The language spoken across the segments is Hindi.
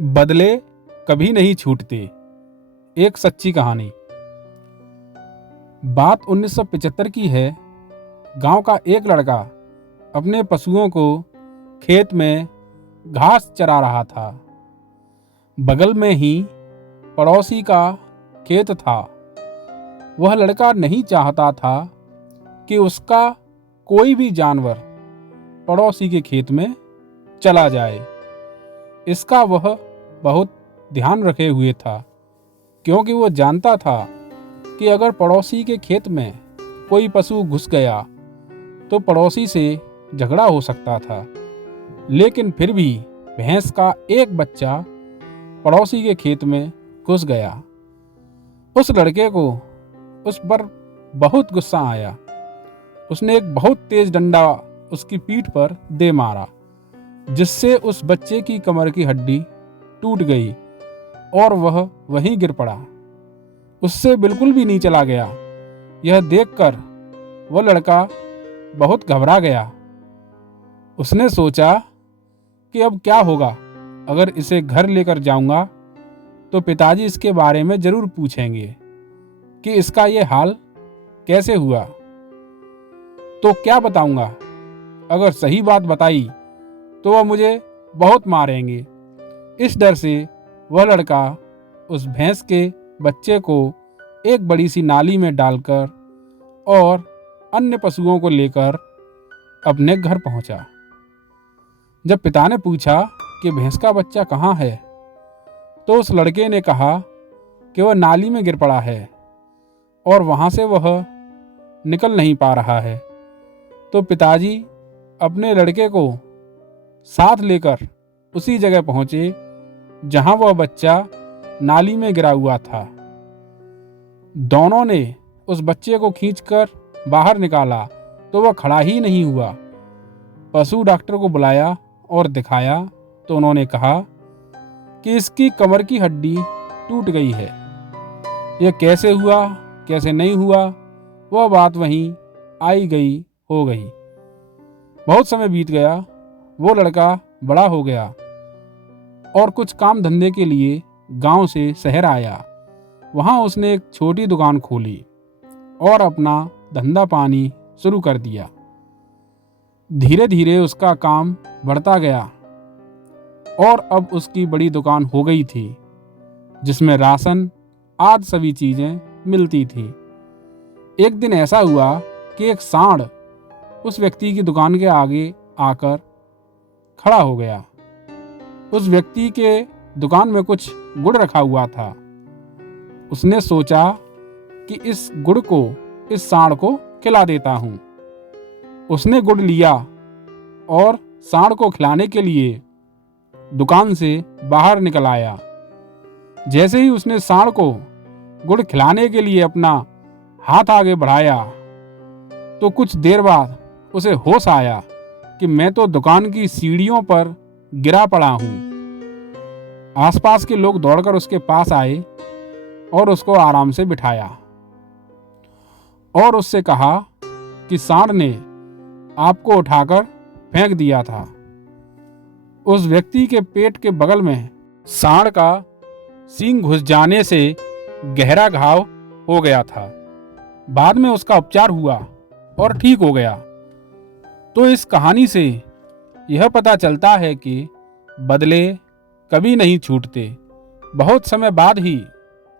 बदले कभी नहीं छूटते। एक सच्ची कहानी। बात 1975 की है। गांव का एक लड़का अपने पशुओं को खेत में घास चरा रहा था। बगल में ही पड़ोसी का खेत था। वह लड़का नहीं चाहता था कि उसका कोई भी जानवर पड़ोसी के खेत में चला जाए। इसका वह बहुत ध्यान रखे हुए था, क्योंकि वो जानता था कि अगर पड़ोसी के खेत में कोई पशु घुस गया तो पड़ोसी से झगड़ा हो सकता था। लेकिन फिर भी भैंस का एक बच्चा पड़ोसी के खेत में घुस गया। उस लड़के को उस पर बहुत गुस्सा आया। उसने एक बहुत तेज डंडा उसकी पीठ पर दे मारा, जिससे उस बच्चे की कमर की हड्डी टूट गई और वह वहीं गिर पड़ा। उससे बिल्कुल भी नहीं चला गया। यह देखकर वह लड़का बहुत घबरा गया। उसने सोचा कि अब क्या होगा। अगर इसे घर लेकर जाऊंगा तो पिताजी इसके बारे में जरूर पूछेंगे कि इसका ये हाल कैसे हुआ। तो क्या बताऊंगा? अगर सही बात बताई तो वह मुझे बहुत मारेंगे। इस डर से वह लड़का उस भैंस के बच्चे को एक बड़ी सी नाली में डालकर और अन्य पशुओं को लेकर अपने घर पहुंचा। जब पिता ने पूछा कि भैंस का बच्चा कहाँ है, तो उस लड़के ने कहा कि वह नाली में गिर पड़ा है और वहां से वह निकल नहीं पा रहा है। तो पिताजी अपने लड़के को साथ लेकर उसी जगह पहुंचे जहां वह बच्चा नाली में गिरा हुआ था। दोनों ने उस बच्चे को खींचकर बाहर निकाला तो वह खड़ा ही नहीं हुआ। पशु डॉक्टर को बुलाया और दिखाया तो उन्होंने कहा कि इसकी कमर की हड्डी टूट गई है। यह कैसे हुआ, कैसे नहीं हुआ, वह बात वहीं आई गई हो गई। बहुत समय बीत गया। वो लड़का बड़ा हो गया और कुछ काम धंधे के लिए गांव से शहर आया। वहां उसने एक छोटी दुकान खोली और अपना धंधा पानी शुरू कर दिया। धीरे धीरे उसका काम बढ़ता गया और अब उसकी बड़ी दुकान हो गई थी, जिसमें राशन आदि सभी चीजें मिलती थी। एक दिन ऐसा हुआ कि एक सांड उस व्यक्ति की दुकान के आगे आकर खड़ा हो गया। उस व्यक्ति के दुकान में कुछ गुड़ रखा हुआ था। उसने सोचा कि इस गुड़ को इस सांड को खिला देता हूं। उसने गुड़ लिया और सांड को खिलाने के लिए दुकान से बाहर निकल आया। जैसे ही उसने सांड को गुड़ खिलाने के लिए अपना हाथ आगे बढ़ाया तो कुछ देर बाद उसे होश आया कि मैं तो दुकान की सीढ़ियों पर गिरा पड़ा हूं। आसपास के लोग दौड़कर उसके पास आए और उसको आराम से बिठाया और उससे कहा कि सांड ने आपको उठाकर फेंक दिया था। उस व्यक्ति के पेट के बगल में सांड का सींग घुस जाने से गहरा घाव हो गया था। बाद में उसका उपचार हुआ और ठीक हो गया। तो इस कहानी से यह पता चलता है कि बदले कभी नहीं छूटते। बहुत समय बाद ही,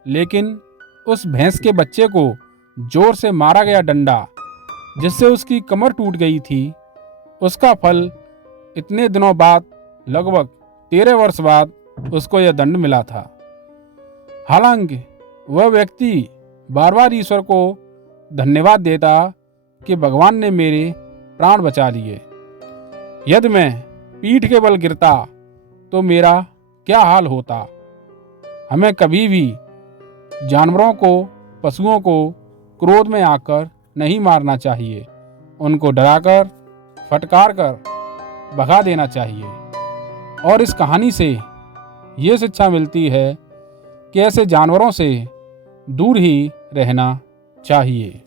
लेकिन उस भैंस के बच्चे को जोर से मारा गया डंडा, जिससे उसकी कमर टूट गई थी, उसका फल इतने दिनों बाद, लगभग 13 वर्ष बाद उसको यह दंड मिला था। हालांकि वह व्यक्ति बार बार ईश्वर को धन्यवाद देता कि भगवान ने मेरे प्राण बचा लिए। यदि मैं पीठ के बल गिरता तो मेरा क्या हाल होता। हमें कभी भी जानवरों को, पशुओं को क्रोध में आकर नहीं मारना चाहिए। उनको डराकर, फटकार कर भगा देना चाहिए। और इस कहानी से ये शिक्षा मिलती है कि ऐसे जानवरों से दूर ही रहना चाहिए।